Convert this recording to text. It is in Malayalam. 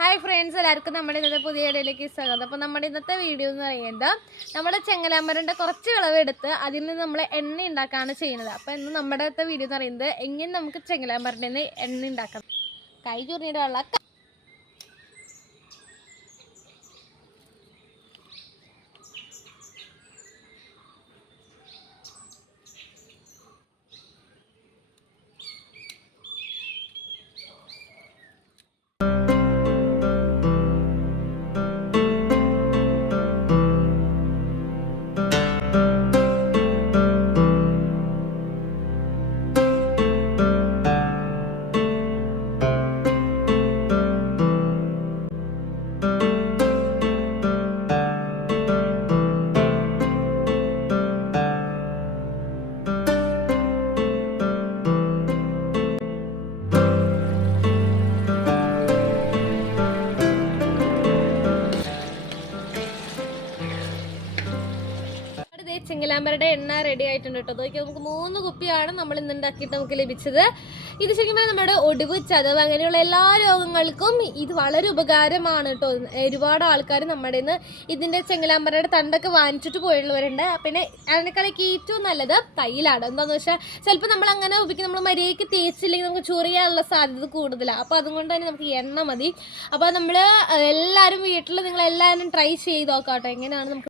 ഹായ് ഫ്രണ്ട്സ്, എല്ലാവർക്കും നമ്മുടെ ഇന്നത്തെ പുതിയ വീഡിയോയിലേക്ക് സ്വാഗതം. അപ്പോൾ നമ്മുടെ ഇന്നത്തെ വീഡിയോ എന്ന് പറയുന്നത് നമ്മുടെ ചെങ്ങലാമരൻ്റെ കുറച്ച് വിളവെടുത്ത് അതിൽ നിന്ന് നമ്മൾ എണ്ണ ഉണ്ടാക്കുകയാണ് ചെയ്യുന്നത്. അപ്പോൾ ഇന്ന് നമ്മുടെ വീഡിയോ എന്ന് പറയുന്നത് എങ്ങനെ നമുക്ക് ചെങ്ങലാമരൻ്റെ നിന്ന് എണ്ണ ഉണ്ടാക്കാം. കൈ ചുരുങ്ങിയിട്ടുള്ള ചെങ്ങലാമ്പരയുടെ എണ്ണ റെഡി ആയിട്ടുണ്ട് കേട്ടോ. അതൊക്കെ നമുക്ക് 3 കുപ്പിയാണ് നമ്മൾ ഇന്ന് ഉണ്ടാക്കിയിട്ട് നമുക്ക് ലഭിച്ചത്. ഇത് ശരിക്കും പറഞ്ഞാൽ നമ്മുടെ ഒടിവ്, ചതവ് അങ്ങനെയുള്ള എല്ലാ രോഗങ്ങൾക്കും ഇത് വളരെ ഉപകാരമാണ് കേട്ടോ. ഒരുപാട് ആൾക്കാർ നമ്മുടെ നിന്ന് ഇതിൻ്റെ ചെങ്ങലാമ്പരയുടെ തണ്ടൊക്കെ വാങ്ങിച്ചിട്ട് പോയുള്ളവരുണ്ട്. പിന്നെ അതിനേക്കാളൊക്കെ ഏറ്റവും നല്ലത് തൈലാണ്. എന്താണെന്ന് വെച്ചാൽ ചിലപ്പോൾ നമ്മൾ അങ്ങനെ ഉപയോഗിക്കും, നമ്മൾ മര്യാദയ്ക്ക് തേച്ചില്ലെങ്കിൽ നമുക്ക് ചൊറിയാനുള്ള സാധ്യത കൂടുതലാണ്. അപ്പോൾ അതുകൊണ്ട് തന്നെ നമുക്ക് എണ്ണ മതി. അപ്പോൾ നമ്മൾ എല്ലാവരും വീട്ടിൽ നിങ്ങളെല്ലാവരും ട്രൈ ചെയ്ത് നോക്കാം കേട്ടോ എങ്ങനെയാണ് നമുക്ക്